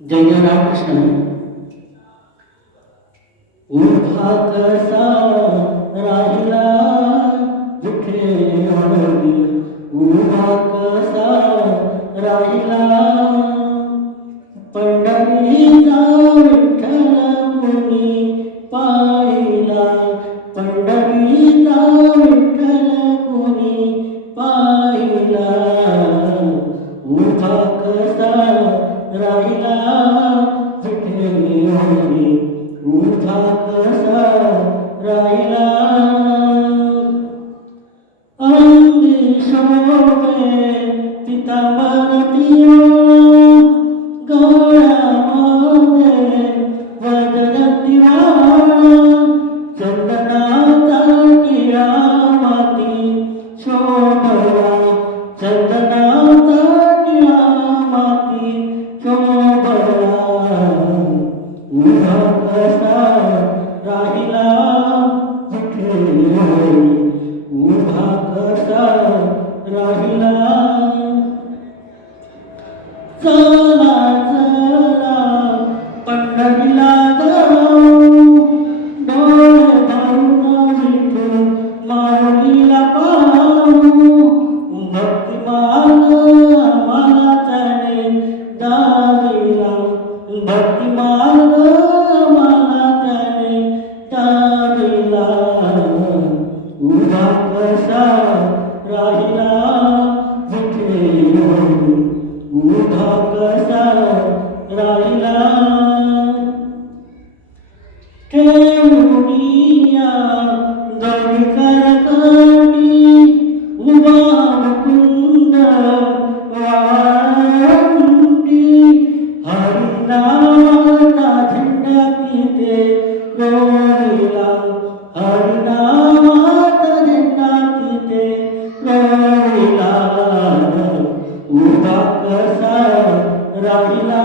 जय जय रामकृष्ण. उभा कसा राहिला विठ्ठलावरी, उभा कसा राहिला पंढरीचा विठ्ठल कोणी पाहिला, पंढरीचा विठ्ठल कोणी पाहिला. उभा कसा राहिला विठ्ठलावरी, उभा कसा राहिला. अंगी शोभे पितांबर पिवळा, गळ्यामध्ये वज्र दिवाळा, चंदनाचा टिळा माती शोभला, चंदनाचा टिळा माती शोभला. उभा कसा राहिला विठ्ठलावरी, उभा कसा राहिला. चला चला पंढरीला जाऊ, डोळे भरून विठू माऊलीला पाहू. भक्ती मार्ग आम्हाला त्याने दाविला, भक्ती मार्ग आम्हाला त्याने दाविला. उभा कसा राहिला विठ्ठलावरी, उभा कसा राहिला. ठेवूनिया दोन्ही करकटी, उभा मुकुंद वाळवंटी, हरिनामाचा झेंडा तिथे रोविला, हरिनामाचा झेंडा तिथे रोविला. उभा कसा राहिला